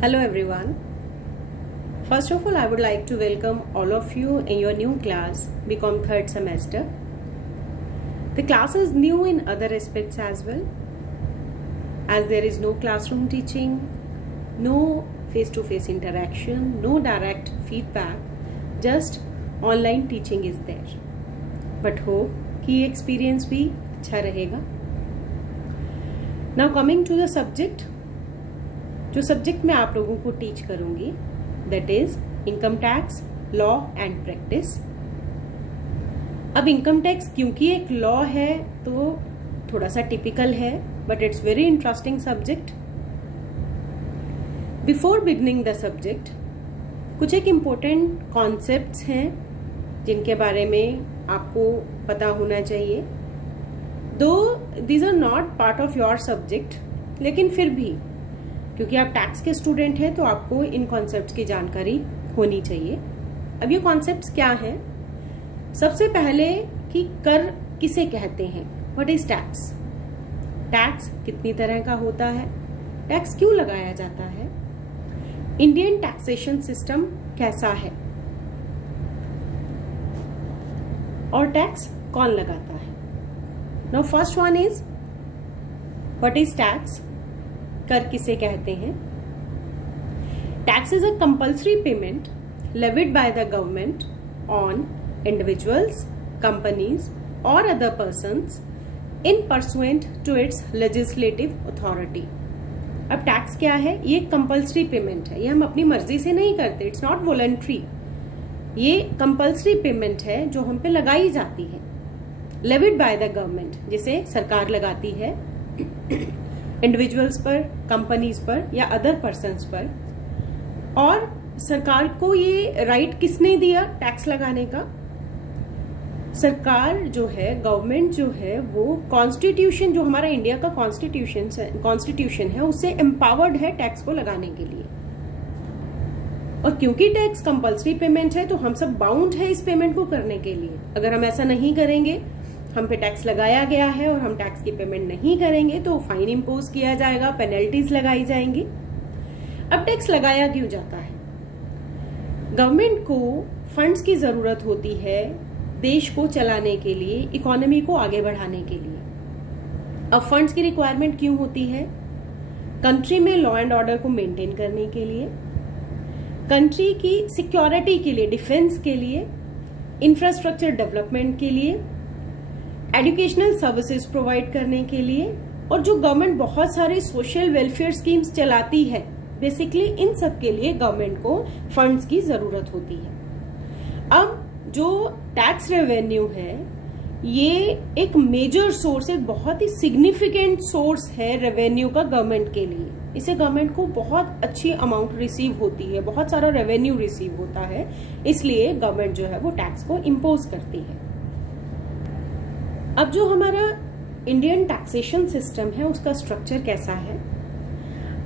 Hello everyone. First of all, I would like to welcome all of you in your new class, BCom third semester. The class is new in other aspects as well, as there is no classroom teaching, no face-to-face interaction, no direct feedback, just online teaching is there. But hope कि ये experience भी अच्छा रहेगा. Now coming to the subject, जो subject मैं आप लोगों को टीच करूंगी that is income tax, law and practice. अब इनकम टैक्स क्योंकि एक लॉ है तो थोड़ा सा टिपिकल है, but it's very interesting subject. Before beginning the subject कुछ एक इम्पोर्टेंट कॉन्सेप्ट्स हैं जिनके बारे में आपको पता होना चाहिए. Though these are not part of your subject, लेकिन फिर भी क्योंकि आप टैक्स के स्टूडेंट हैं तो आपको इन कॉन्सेप्ट्स की जानकारी होनी चाहिए. अब ये कॉन्सेप्ट्स क्या हैं? सबसे पहले कि कर किसे कहते हैं, व्हाट इज टैक्स. टैक्स कितनी तरह का होता है, टैक्स क्यों लगाया जाता है, इंडियन टैक्सेशन सिस्टम कैसा है, और टैक्स कौन लगाता है. Now first one is what is tax. कर किसे कहते हैं. Tax is a compulsory payment levied by the government on individuals, companies और other persons in pursuant to its legislative authority. अब टैक्स क्या है? ये कंपल्सरी पेमेंट है, ये हम अपनी मर्जी से नहीं करते, इट्स नॉट वॉलंटरी. ये कंपल्सरी पेमेंट है जो हम पे लगाई जाती है, लेविड बाय द गवर्नमेंट, जिसे सरकार लगाती है इंडिविजुअल्स पर, कंपनीज पर या अदर पर्सन्स पर. और सरकार को ये राइट किसने दिया टैक्स लगाने का? सरकार जो है, गवर्नमेंट जो है, वो कॉन्स्टिट्यूशन, जो हमारा इंडिया का कॉन्स्टिट्यूशन है, उससे एम्पावर्ड है टैक्स को लगाने के लिए. और क्योंकि टैक्स कंपल्सरी पेमेंट है तो हम सब बाउंड है इस पेमेंट को करने के लिए. अगर हम ऐसा नहीं करेंगे, हम पे टैक्स लगाया गया है और हम टैक्स की पेमेंट नहीं करेंगे तो फाइन इंपोज किया जाएगा, पेनल्टीज लगाई जाएंगी. अब टैक्स लगाया क्यों जाता है? गवर्नमेंट को फंड्स की जरूरत होती है देश को चलाने के लिए, इकोनॉमी को आगे बढ़ाने के लिए. अब फंड्स की रिक्वायरमेंट क्यों होती है? कंट्री में लॉ एंड ऑर्डर को मेंटेन करने के लिए, कंट्री की सिक्योरिटी के लिए, डिफेंस के लिए, इंफ्रास्ट्रक्चर डेवलपमेंट के लिए, एजुकेशनल सर्विसेज प्रोवाइड करने के लिए. और जो गवर्नमेंट बहुत सारे सोशल वेलफेयर स्कीम्स चलाती है, बेसिकली इन सब के लिए गवर्नमेंट को फंड्स की जरूरत होती है. अब जो टैक्स रेवेन्यू है ये एक मेजर सोर्स, एक बहुत ही सिग्निफिकेंट सोर्स है रेवेन्यू का गवर्नमेंट के लिए. इसे गवर्नमेंट को बहुत अच्छी अमाउंट रिसीव होती है, बहुत सारा रेवेन्यू रिसीव होता है, इसलिए गवर्नमेंट जो है वो टैक्स को इम्पोज करती है. अब जो हमारा इंडियन टैक्सेशन सिस्टम है उसका स्ट्रक्चर कैसा है?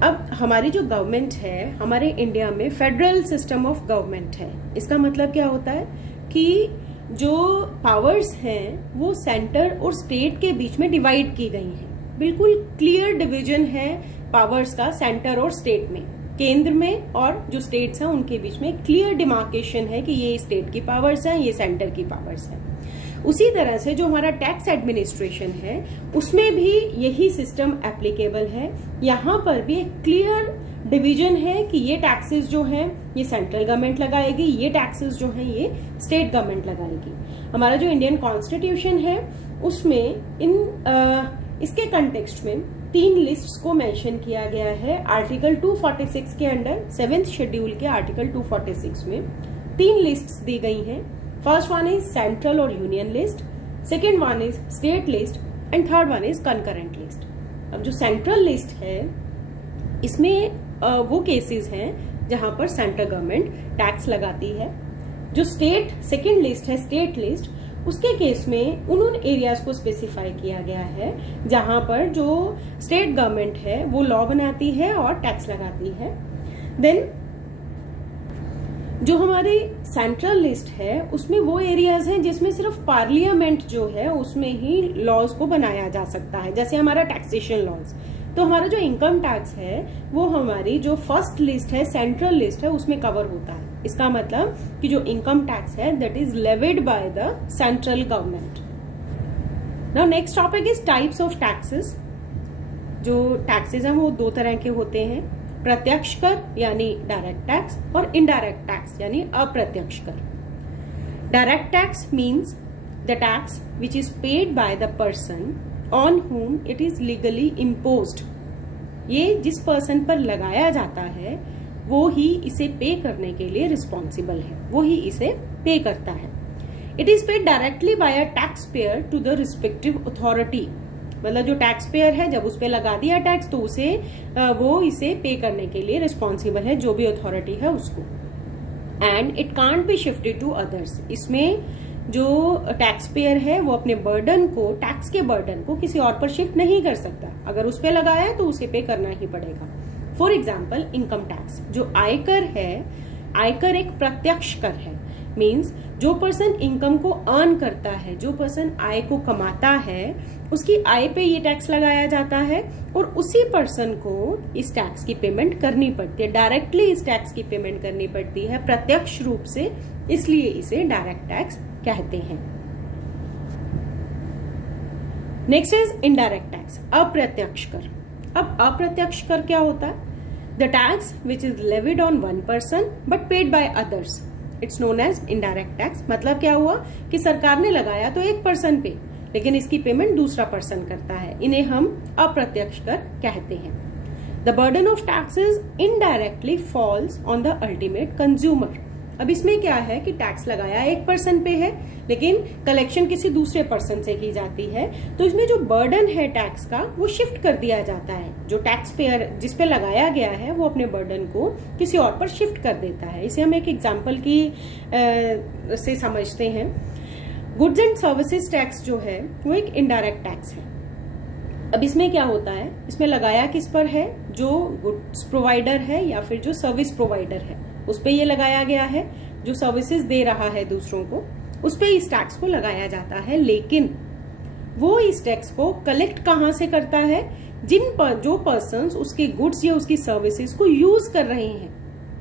अब हमारी जो गवर्नमेंट है, हमारे इंडिया में फेडरल सिस्टम ऑफ गवर्नमेंट है. इसका मतलब क्या होता है कि जो पावर्स हैं वो सेंटर और स्टेट के बीच में डिवाइड की गई हैं. बिल्कुल क्लियर डिवीजन है पावर्स का सेंटर और स्टेट में, केंद्र में, और जो स्टेट्स हैं उनके बीच में क्लियर डिमार्केशन है कि ये स्टेट की पावर्स हैं, ये सेंटर की पावर्स हैं. उसी तरह से जो हमारा टैक्स एडमिनिस्ट्रेशन है उसमें भी यही सिस्टम एप्लीकेबल है. यहाँ पर भी एक क्लियर डिवीजन है कि ये टैक्सेस जो हैं ये सेंट्रल गवर्नमेंट लगाएगी, ये टैक्सेस जो हैं ये स्टेट गवर्नमेंट लगाएगी. हमारा जो इंडियन कॉन्स्टिट्यूशन है उसमें इसके कंटेक्स्ट में 3 लिस्ट्स को मेंशन किया गया है. आर्टिकल 246 के अंडर 7th शेड्यूल के आर्टिकल 246 में 3 लिस्ट्स दी गई हैं. फर्स्ट वन इज सेंट्रल और union list, second one is state list, and third one is concurrent list. अब जो सेंट्रल लिस्ट है इसमें वो केसेस हैं जहां पर सेंट्रल गवर्नमेंट टैक्स लगाती है. जो स्टेट सेकेंड लिस्ट है, स्टेट लिस्ट, उसके केस में उन एरियाज को स्पेसिफाई किया गया है जहां पर जो स्टेट गवर्नमेंट है वो लॉ बनाती है और टैक्स लगाती है. देन जो हमारी सेंट्रल लिस्ट है उसमें वो एरियाज हैं जिसमें सिर्फ पार्लियामेंट जो है उसमें ही लॉज को बनाया जा सकता है, जैसे हमारा टैक्सेशन लॉज. तो हमारा जो इनकम टैक्स है वो हमारी जो फर्स्ट लिस्ट है, सेंट्रल लिस्ट है, उसमें कवर होता है। इसका मतलब कि जो इनकम टैक्स है that is levied by the central government. Now next topic is types of taxes. जो टैक्सेस हैं वो 2 तरह के होते हैं, प्रत्यक्ष कर यानी डायरेक्ट टैक्स और इनडायरेक्ट टैक्स यानी अप्रत्यक्ष कर। Direct tax means the tax which is paid by the person on whom it is legally imposed। ये जिस पर्सन पर लगाया जाता है वो ही इसे पे करने के लिए रिस्पॉन्सिबल है, वो ही इसे पे करता है। It is paid directly by a tax payer to the respective authority. मतलब जो टैक्स पेयर है जब उस पे लगा दिया टैक्स तो उसे वो इसे पे करने के लिए रिस्पॉन्सिबल है, जो भी अथॉरिटी है उसको। And it can't be shifted to others. इसमें जो टैक्स पेयर है वो अपने बर्डन को, टैक्स के बर्डन को किसी और पर शिफ्ट नहीं कर सकता। अगर उस पे लगाया है तो उसे पे करना ही पड़ेगा। फॉर एग्जाम्पल इनकम टैक्स, जो आयकर है, आयकर एक प्रत्यक्ष कर है। मीन्स जो पर्सन इनकम को अर्न करता है, जो पर्सन आय को कमाता है, उसकी आय पे ये टैक्स लगाया जाता है और उसी पर्सन को इस टैक्स की पेमेंट करनी पड़ती है। डायरेक्टली इस टैक्स की पेमेंट करनी पड़ती है प्रत्यक्ष रूप से, इसलिए इसे डायरेक्ट टैक्स कहते हैं। नेक्स्ट इज इनडायरेक्ट टैक्स, अप्रत्यक्ष कर। अब अप्रत्यक्ष कर क्या होता है? The tax which is levied on one person but paid by others, it's known as indirect tax. मतलब क्या हुआ कि सरकार ने लगाया तो एक पर्सन पे, लेकिन इसकी पेमेंट दूसरा पर्सन करता है। इन्हें हम अप्रत्यक्ष कर कहते हैं। The burden of taxes indirectly falls on the ultimate consumer. अब इसमें क्या है कि टैक्स लगाया एक पर्सन पे है लेकिन कलेक्शन किसी दूसरे पर्सन से की जाती है, तो इसमें जो बर्डन है टैक्स का वो शिफ्ट कर दिया जाता है। जो टैक्स पेयर जिस पे लगाया गया है वो अपने बर्डन को किसी और पर शिफ्ट कर देता है। इसे हम एक एग्जांपल की से समझते हैं। गुड्स एंड सर्विसेज टैक्स जो है वो एक इनडायरेक्ट टैक्स है। अब इसमें क्या होता है, इसमें लगाया किस पर है? जो गुड्स प्रोवाइडर है या फिर जो सर्विस प्रोवाइडर है उस पे ये लगाया गया है। जो सर्विसेज दे रहा है दूसरों को उस पे इस टैक्स को लगाया जाता है, लेकिन वो इस टैक्स को कलेक्ट कहां से करता है? जो पर्सन्स उसके गुड्स या उसकी सर्विसेज को यूज कर रहे हैं,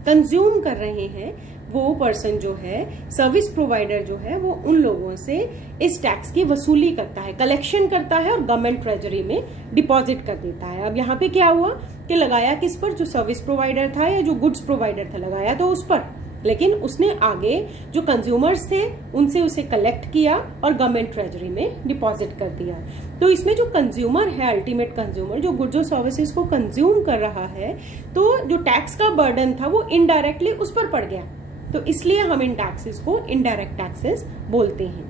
कंज्यूम कर रहे हैं, वो पर्सन जो है, सर्विस प्रोवाइडर जो है, वो उन लोगों से इस टैक्स की वसूली करता है, कलेक्शन करता है और गवर्नमेंट ट्रेजरी में डिपॉजिट कर देता है। अब यहाँ पे क्या हुआ कि लगाया किस पर? जो सर्विस प्रोवाइडर था या जो गुड्स प्रोवाइडर था, लगाया तो उस पर, लेकिन उसने आगे जो कंज्यूमर्स थे उनसे उसे कलेक्ट किया और गवर्नमेंट ट्रेजरी में डिपॉजिट कर दिया। तो इसमें जो कंज्यूमर है, अल्टीमेट कंज्यूमर, जो गुड्स और सर्विसेज को कंज्यूम कर रहा है, तो जो टैक्स का बर्डन था वो इनडायरेक्टली उस पर पड़ गया। तो इसलिए हम इन टैक्सेस को इनडायरेक्ट टैक्सेस बोलते हैं।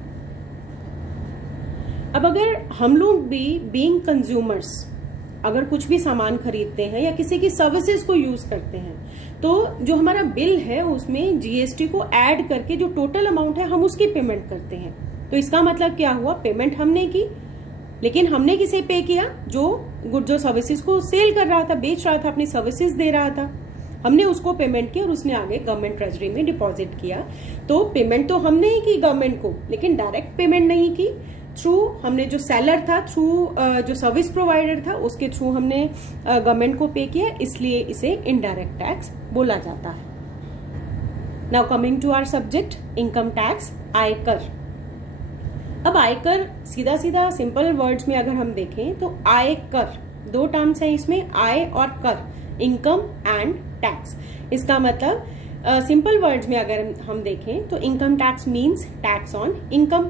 अब अगर हम लोग भी बीइंग कंज्यूमर्स अगर कुछ भी सामान खरीदते हैं या किसी की सर्विसेज को यूज करते हैं, तो जो हमारा बिल है उसमें जीएसटी को ऐड करके जो टोटल अमाउंट है हम उसकी पेमेंट करते हैं। तो इसका मतलब क्या हुआ? पेमेंट हमने की, लेकिन हमने किसे पे किया? जो गुड्स और सर्विसेज को सेल कर रहा था, बेच रहा था, अपनी सर्विसेज दे रहा था, हमने उसको पेमेंट की और उसने आगे गवर्नमेंट ट्रेजरी में डिपॉजिट किया। तो पेमेंट तो हमने ही की गवर्नमेंट को, लेकिन डायरेक्ट पेमेंट नहीं की। थ्रू हमने जो सेलर था, थ्रू जो सर्विस प्रोवाइडर था, उसके थ्रू हमने गवर्नमेंट को पे किया, इसलिए इसे इनडायरेक्ट टैक्स बोला जाता है। Now coming to our subject, income tax, आयकर। अब आयकर सीधा सीधा सिंपल वर्ड्स में अगर हम देखें तो आयकर, 2 टर्म्स हैं इसमें, आय और कर, इनकम एंड टैक्स। इसका मतलब सिंपल वर्ड्स में अगर हम देखें तो income tax means tax on income.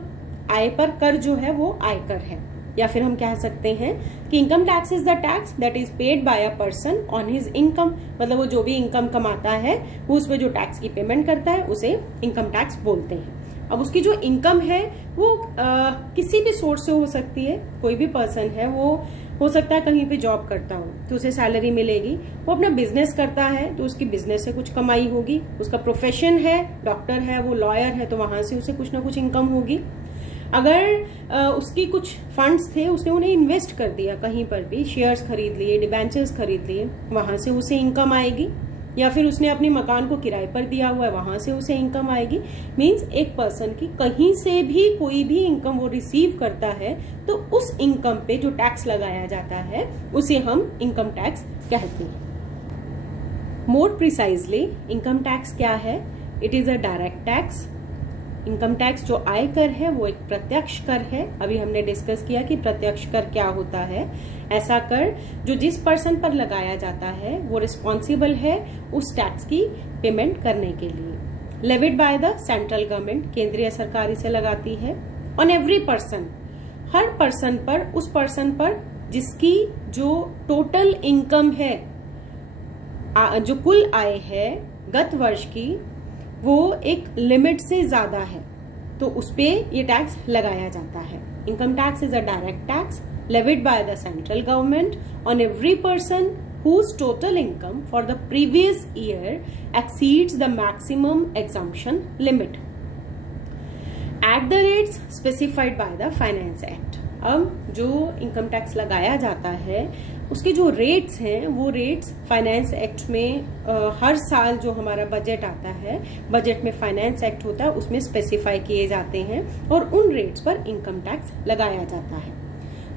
आय पर कर जो है वो आयकर है, या फिर हम कह सकते हैं कि income tax is the tax that is paid by a person on his income. मतलब वो जो भी इनकम कमाता है वो उसमें जो टैक्स की पेमेंट करता है उसे इनकम टैक्स बोलते हैं। अब उसकी जो इनकम है वो किसी भी सोर्स से हो सकती है। कोई भी पर्सन है, वो हो सकता है कहीं पे जॉब करता हो तो उसे सैलरी मिलेगी, वो अपना बिजनेस करता है तो उसकी बिजनेस से कुछ कमाई होगी, उसका प्रोफेशन है, डॉक्टर है, वो लॉयर है, तो वहां से उसे कुछ ना कुछ इनकम होगी। अगर उसकी कुछ फंड्स थे, उसने उन्हें इन्वेस्ट कर दिया कहीं पर भी, शेयर्स खरीद लिए, डिबेंचर्स खरीद लिए, वहां से उसे इनकम आएगी। या फिर उसने अपने मकान को किराए पर दिया हुआ है, वहां से उसे इनकम आएगी। मींस एक पर्सन की कहीं से भी कोई भी इनकम वो रिसीव करता है तो उस इनकम पे जो टैक्स लगाया जाता है उसे हम इनकम टैक्स कहते हैं। मोर प्रिसाइजली इनकम टैक्स क्या है? It is a direct tax. Income tax जो आयकर है वो एक प्रत्यक्ष कर है। अभी हमने डिस्कस किया कि प्रत्यक्ष कर क्या होता है। ऐसा कर जो जिस पर्सन पर लगाया जाता है वो रिस्पॉन्सिबल है उस टैक्स की पेमेंट करने के लिए। Levied by the central government, केंद्रीय सरकार इसे लगाती है। On every person, her person पर, उस पर्सन पर जिसकी जो टोटल इनकम है, जो कुल आय है गत वर्ष की, वो एक लिमिट से ज्यादा है तो उस पे ये टैक्स लगाया जाता है। Income tax is a direct tax levied by the central government on every person whose total income for the previous year exceeds the maximum exemption limit at the rates specified by the Finance Act। अब जो income tax लगाया जाता है उसके जो rates हैं वो rates finance act में हर साल जो हमारा बजट आता है, बजट में फाइनेंस एक्ट होता है, उसमें स्पेसिफाई किए जाते हैं और उन रेट्स पर इनकम टैक्स लगाया जाता है।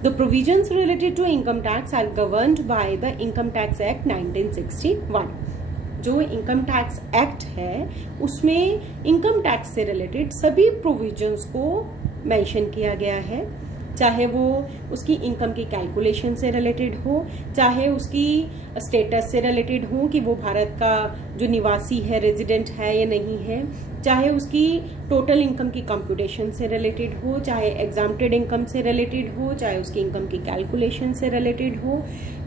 The provisions related to income tax are governed by the Income Tax Act 1961। जो इनकम टैक्स एक्ट है उसमें इनकम टैक्स से रिलेटेड सभी प्रोविजंस को मेंशन किया गया है, चाहे वो उसकी इनकम की कैलकुलेशन से रिलेटेड हो, चाहे उसकी स्टेटस से रिलेटेड हो कि वो भारत का जो निवासी है, रेजिडेंट है या नहीं है, चाहे उसकी टोटल इनकम की कंप्यूटेशन से रिलेटेड हो, चाहे एग्जाम्प्टेड इनकम से रिलेटेड हो, चाहे उसकी इनकम की कैलकुलेशन से रिलेटेड हो,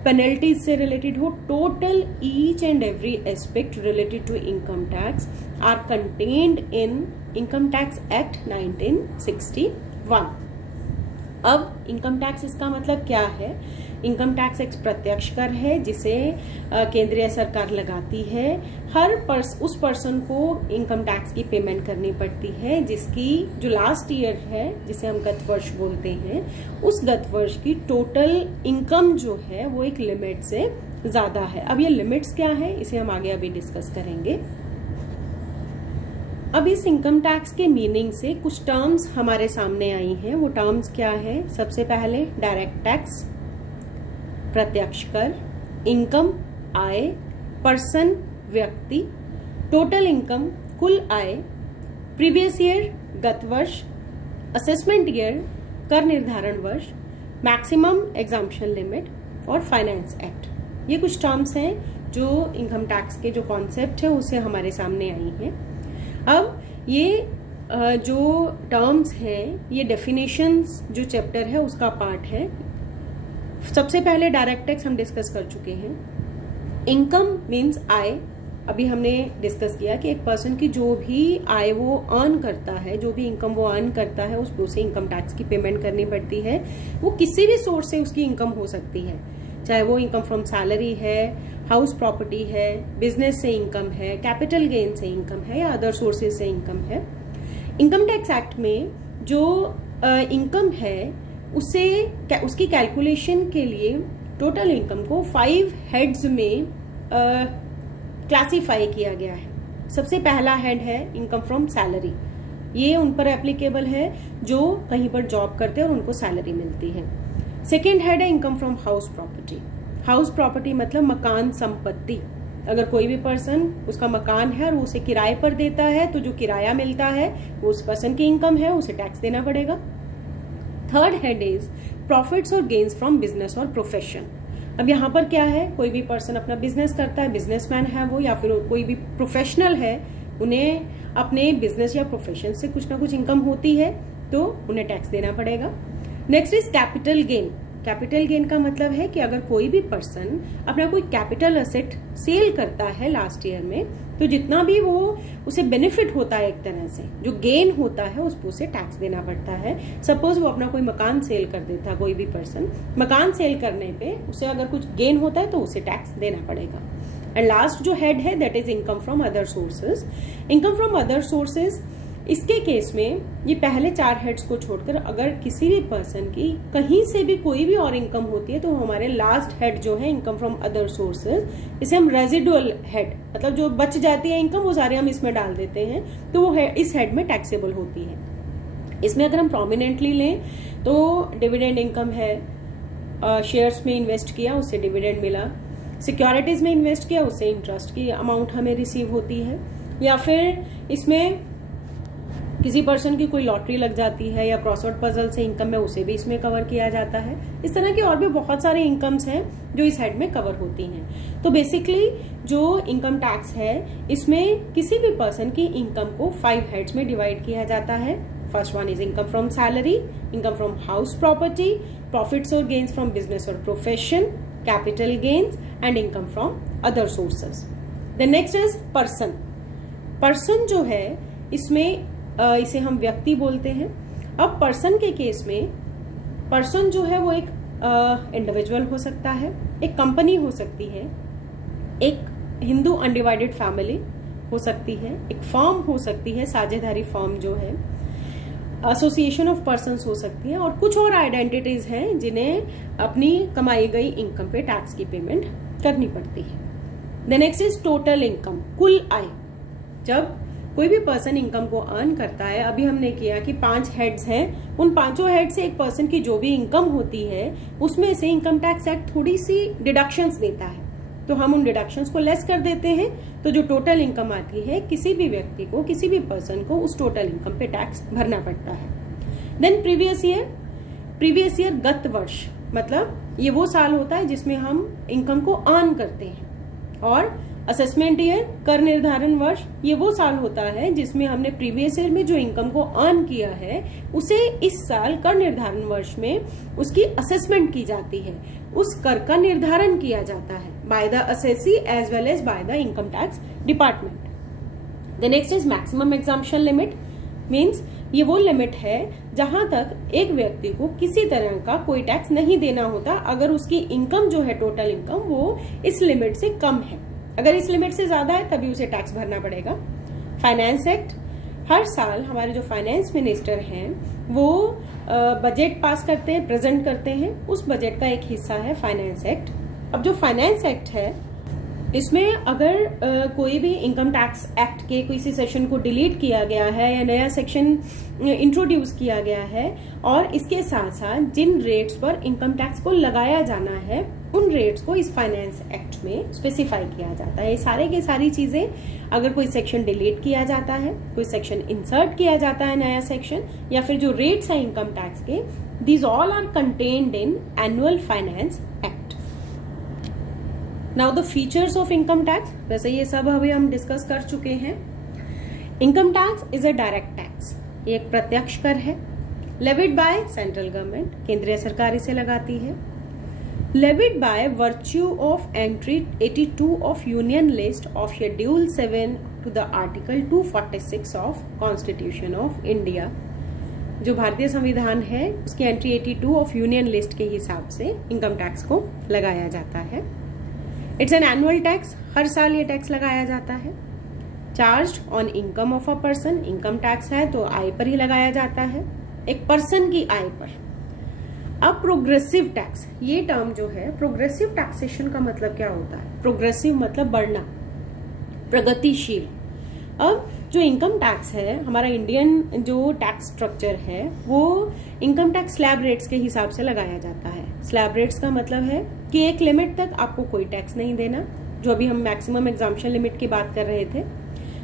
पेनल्टीज से रिलेटेड हो। Total each and every aspect related to income tax are contained in income tax act 1961। अब इनकम टैक्स इसका मतलब क्या है? इनकम टैक्स एक प्रत्यक्ष कर है जिसे केंद्रीय सरकार लगाती है। उस पर्सन को इनकम टैक्स की पेमेंट करनी पड़ती है जिसकी जो लास्ट ईयर है, जिसे हम गत वर्ष बोलते हैं, उस गत वर्ष की टोटल इनकम जो है वो एक लिमिट से ज्यादा है। अब ये लिमिट्स क्या है इसे हम आगे अभी डिस्कस करेंगे। अब इस इनकम टैक्स के मीनिंग से कुछ टर्म्स हमारे सामने आई हैं। वो टर्म्स क्या है? सबसे पहले डायरेक्ट टैक्स, प्रत्यक्ष कर, इनकम आय, पर्सन व्यक्ति, टोटल इनकम कुल आय, प्रीवियस ईयर गत वर्ष, असेसमेंट ईयर कर निर्धारण वर्ष, मैक्सिमम एग्जाम्पशन लिमिट और फाइनेंस एक्ट। ये कुछ टर्म्स हैं जो इनकम टैक्स के जो कॉन्सेप्ट है उससे हमारे सामने आई हैं। अब ये जो टर्म्स हैं ये डेफिनेशंस जो चैप्टर है उसका पार्ट है। सबसे पहले डायरेक्ट टैक्स हम डिस्कस कर चुके हैं। इनकम मीन्स आय। अभी हमने डिस्कस किया कि एक पर्सन की जो भी आय वो अर्न करता है, जो भी इनकम वो अर्न करता है, उसे इनकम टैक्स की पेमेंट करनी पड़ती है। वो किसी भी सोर्स से उसकी इनकम हो सकती है, चाहे वो इनकम फ्रॉम सैलरी है, हाउस प्रॉपर्टी है, बिजनेस से इनकम है, कैपिटल गेन से इनकम है या अदर सोर्सेज से इनकम है। इनकम टैक्स एक्ट में जो इनकम है उसकी कैलकुलेशन के लिए टोटल इनकम को 5 हेड्स में क्लासिफाई किया गया है। सबसे पहला हेड है इनकम फ्रॉम सैलरी। ये उन पर एप्लीकेबल है जो कहीं पर जॉब करते हैं और उनको सैलरी मिलती है। सेकेंड हेड है income from house property. House property मतलब मकान संपत्ति। अगर कोई भी पर्सन उसका मकान है और उसे किराए पर देता है तो जो किराया मिलता है वो उस पर्सन की इनकम है, उसे टैक्स देना पड़ेगा। थर्ड हेड इज प्रॉफिट्स और गेन्स फ्रॉम बिजनेस और प्रोफेशन। अब यहाँ पर क्या है, कोई भी पर्सन अपना बिजनेस करता है, बिजनेसमैन है वो, या फिर कोई भी प्रोफेशनल है, उन्हें अपने बिजनेस या प्रोफेशन से कुछ ना कुछ इनकम होती है तो उन्हें टैक्स देना पड़ेगा। Next is capital gain. Capital gain का मतलब है कि अगर कोई भी पर्सन अपना कोई कैपिटल एसेट सेल करता है लास्ट ईयर में, तो जितना भी वो उसे बेनिफिट होता है, एक तरह से जो गेन होता है उस पर उसे टैक्स देना पड़ता है। सपोज वो अपना कोई मकान सेल कर देता है, कोई भी पर्सन मकान सेल करने पे उसे अगर कुछ गेन होता है तो उसे टैक्स देना पड़ेगा। एंड लास्ट जो हेड है that is income from other sources. Income from other sources इसके केस में ये पहले 4 हेड्स को छोड़कर अगर किसी भी पर्सन की कहीं से भी कोई भी और इनकम होती है तो हमारे लास्ट हेड जो है इनकम फ्रॉम अदर सोर्सेज, इसे हम रेजिडुअल हेड, मतलब जो बच जाती है इनकम वो सारे हम इसमें डाल देते हैं, तो वो इस हेड में टैक्सेबल होती है। इसमें अगर हम प्रोमिनेंटली लें तो डिविडेंड इनकम है, शेयर्स में इन्वेस्ट किया उससे डिविडेंड मिला, सिक्योरिटीज में इन्वेस्ट किया उससे इंटरेस्ट की अमाउंट हमें रिसीव होती है, या फिर इसमें किसी पर्सन की कोई लॉटरी लग जाती है या क्रॉसवर्ड पजल से इनकम है उसे भी इसमें कवर किया जाता है। इस तरह की और भी बहुत सारे इनकम्स हैं जो इस हेड में कवर होती हैं। तो बेसिकली जो इनकम टैक्स है इसमें किसी भी पर्सन की इनकम को 5 हेड्स में डिवाइड किया जाता है। First one is income from salary, income from house property, profits और गेन्स फ्रॉम बिजनेस और profession, capital gains and income from other sources. The next is person. Person जो है इसमें इसे हम व्यक्ति बोलते हैं। अब पर्सन के केस में पर्सन जो है वो एक इंडिविजुअल हो सकता है, एक कंपनी हो सकती है, एक हिंदू अनडिवाइडेड फैमिली हो सकती है, एक फर्म हो सकती है, साझेदारी फर्म जो है, एसोसिएशन ऑफ पर्सन्स हो सकती है, और कुछ और आइडेंटिटीज हैं जिन्हें अपनी कमाई गई इनकम पे टैक्स की पेमेंट करनी पड़ती है। The next is total income, कुल आय। जब कोई भी पर्सन इनकम को अर्न करता है, अभी हमने किया कि 5 हेड्स हैं, उन 5 हेड से एक पर्सन की जो भी इनकम होती है उसमें से इनकम टैक्स एक्ट थोड़ी सी डिडक्शंस देता है, तो हम उन डिडक्शंस को लेस कर देते हैं, तो जो टोटल इनकम आती है किसी भी व्यक्ति को, किसी भी पर्सन को उस टोटल इनकम पे टैक्स भरना पड़ता है। देन प्रीवियस ईयर गत वर्ष, मतलब ये वो साल होता है जिसमें हम इनकम को अर्न करते हैं, और असेसमेंट ईयर, कर निर्धारण वर्ष, ये वो साल होता है जिसमें हमने प्रीवियस ईयर में जो इनकम को अर्न किया है उसे इस साल कर निर्धारण वर्ष में उसकी असेसमेंट की जाती है, उस कर का निर्धारण किया जाता है by the assessee as well as by the income tax department. The next is maximum exemption limit, means ये वो लिमिट है जहां तक एक व्यक्ति को किसी तरह का कोई टैक्स नहीं देना होता अगर उसकी इनकम जो है टोटल इनकम वो इस लिमिट से कम है। अगर इस लिमिट से ज्यादा है तभी उसे टैक्स भरना पड़ेगा। फाइनेंस एक्ट, हर साल हमारे जो फाइनेंस मिनिस्टर हैं वो बजट पास करते हैं, प्रेजेंट करते हैं, उस बजट का एक हिस्सा है फाइनेंस एक्ट। अब जो फाइनेंस एक्ट है इसमें अगर कोई भी इनकम टैक्स एक्ट के किसी सेक्शन को डिलीट किया गया है या नया सेक्शन इंट्रोड्यूस किया गया है और इसके साथ साथ जिन रेट्स पर इनकम टैक्स को लगाया जाना है उन रेट्स को इस फाइनेंस एक्ट में स्पेसिफाई किया जाता है। ये सारे की सारी चीजें, अगर कोई सेक्शन डिलीट किया जाता है, कोई सेक्शन इंसर्ट किया जाता है नया सेक्शन, या फिर जो रेट्स है इनकम टैक्स के, these all are contained in annual finance act. Now the features of income tax, वैसे ये सब अभी हम डिस्कस कर चुके हैं। Income tax is a direct tax, ये एक प्रत्यक्ष कर है, लेविड बाय सेंट्रल गवर्नमेंट, केंद्रीय सरकार इसे लगाती है। levied by virtue of entry 82 of Union List of Schedule 7 to the Article 246 of Constitution of India। जो भारतीय संविधान है उसकी एंट्री 82 ऑफ यूनियन लिस्ट के हिसाब से इनकम टैक्स को लगाया जाता है। इट्स एन एनुअल टैक्स, हर साल ये टैक्स लगाया जाता है। Charged on income of a person, income tax है तो आय पर ही लगाया जाता है, एक पर्सन की आय पर। अब प्रोग्रेसिव टैक्स, ये टर्म जो है, प्रोग्रेसिव टैक्सेशन का मतलब क्या होता है? प्रोग्रेसिव मतलब बढ़ना, प्रगतिशील। अब जो इनकम टैक्स है, हमारा इंडियन जो टैक्स स्ट्रक्चर है वो इनकम टैक्स स्लैब रेट्स के हिसाब से लगाया जाता है। स्लैब रेट्स का मतलब है कि एक लिमिट तक आपको कोई टैक्स नहीं देना, जो अभी हम मैक्सिमम एग्जाम्पशन लिमिट की बात कर रहे थे,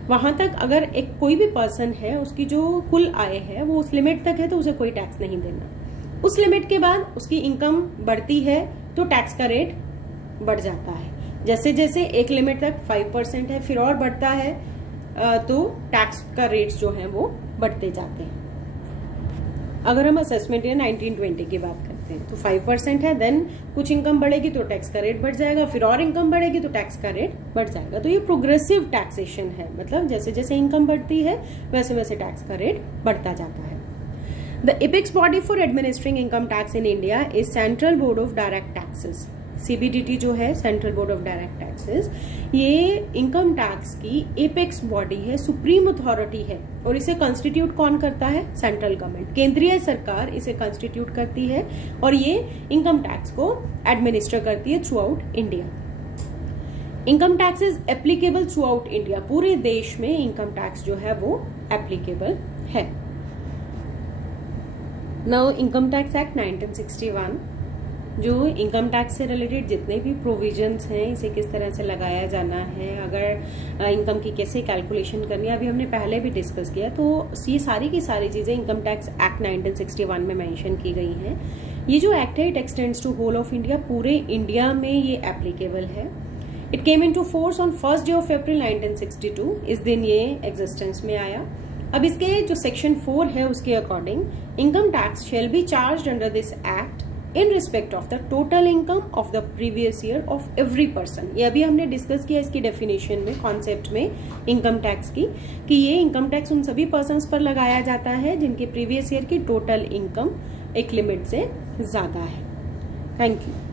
वहां तक अगर एक कोई भी पर्सन है उसकी जो कुल आय है वो उस लिमिट तक है तो उसे कोई टैक्स नहीं देना। उस लिमिट के बाद उसकी इनकम बढ़ती है तो टैक्स का रेट बढ़ जाता है। जैसे जैसे एक लिमिट तक 5% है, फिर और बढ़ता है तो टैक्स का रेट्स जो है वो बढ़ते जाते हैं। अगर हम असेसमेंट ईयर 1920 की बात करते हैं तो 5% है, देन कुछ इनकम बढ़ेगी तो टैक्स का रेट बढ़ जाएगा, फिर और इनकम बढ़ेगी तो टैक्स का रेट बढ़ जाएगा। तो ये प्रोग्रेसिव टैक्सेशन है, मतलब जैसे जैसे इनकम बढ़ती है वैसे वैसे टैक्स का रेट बढ़ता जाता है। The apex body for administering income tax in India is Central Board of Direct Taxes, CBDT जो है, central board of direct taxes, ये इनकम टैक्स की एपेक्स बॉडी है, सुप्रीम अथॉरिटी है, और इसे कॉन्स्टिट्यूट कौन करता है? सेंट्रल गवर्नमेंट, केंद्रीय सरकार इसे कॉन्स्टिट्यूट करती है और ये इनकम टैक्स को एडमिनिस्टर करती है through out India. Income tax is applicable through out India, पूरे देश में इनकम टैक्स जो है वो एप्लीकेबल है। नाउ इनकम टैक्स एक्ट 1961, जो इनकम टैक्स से रिलेटेड जितने भी प्रोविजंस हैं, इसे किस तरह से लगाया जाना है, अगर इनकम की कैसे कैलकुलेशन करनी है, अभी हमने पहले भी डिस्कस किया, तो ये सारी की सारी चीजें इनकम टैक्स एक्ट 1961 में मेंशन की गई हैं। ये जो एक्ट है, it extends to whole of India, पूरे इंडिया में ये एप्लीकेबल है। It came into force on 1 April 1962, इस दिन ये एग्जिस्टेंस में आया। अब इसके जो सेक्शन 4 है उसके according, income tax shall be charged under this act in respect of the total income of the previous year of every person. ये अभी हमने डिस्कस किया इसकी डेफिनेशन में, कॉन्सेप्ट में इनकम टैक्स की, कि ये इनकम टैक्स उन सभी पर्सन्स पर लगाया जाता है जिनके प्रीवियस ईयर की टोटल इनकम एक लिमिट से ज्यादा है। Thank you.